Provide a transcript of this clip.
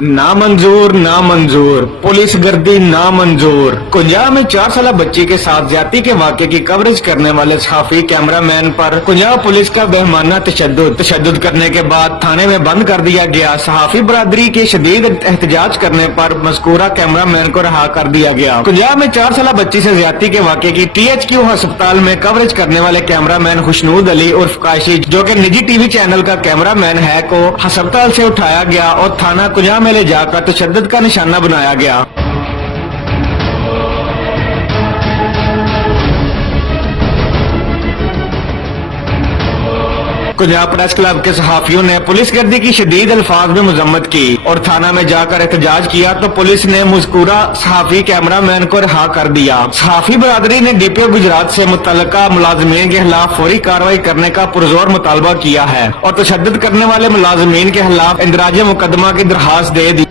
नामंजूर नामंजूर पुलिस गर्दी नामंजूर। कुंजाब में 4 साल बच्ची के साथ ज्यादती के वाक़े की कवरेज करने वाले सहाफी कैमरामैन पर कुंजाब पुलिस का बेहमाना तशद्दुद करने के बाद थाने में बंद कर दिया गया। सहाफी बरादरी के शदीद एहतजाज करने पर मज़कूरा कैमरामैन को रहा कर दिया गया। कुंजाब में 4 साल बच्ची से ज्यादती के वाक़े की THQ अस्पताल में कवरेज करने वाले कैमरामैन खुशनूद अली उर्फ काशी, जो कि निजी TV चैनल का कैमरामैन है, को अस्पताल से उठाया गया और थाना कुंजाब में ले जाकर तशद्दुद का निशाना बनाया गया। कुंजाब प्रेस क्लब के सहाफियों ने पुलिस गर्दी की शदीद अल्फाज में मजम्मत की और थाना में जाकर एहतजाज किया तो पुलिस ने मज़कूरा सहाफी कैमरामैन को रिहा कर दिया। सहाफी बरादरी ने DPO गुजरात से मुतल्लिका मुलाजमीन के खिलाफ फौरी कार्रवाई करने का पुरजोर मुतालबा किया है और तशद्दुद करने वाले मुलाजमीन के खिलाफ इंदराज मुकदमा की दरखास्त दे दी।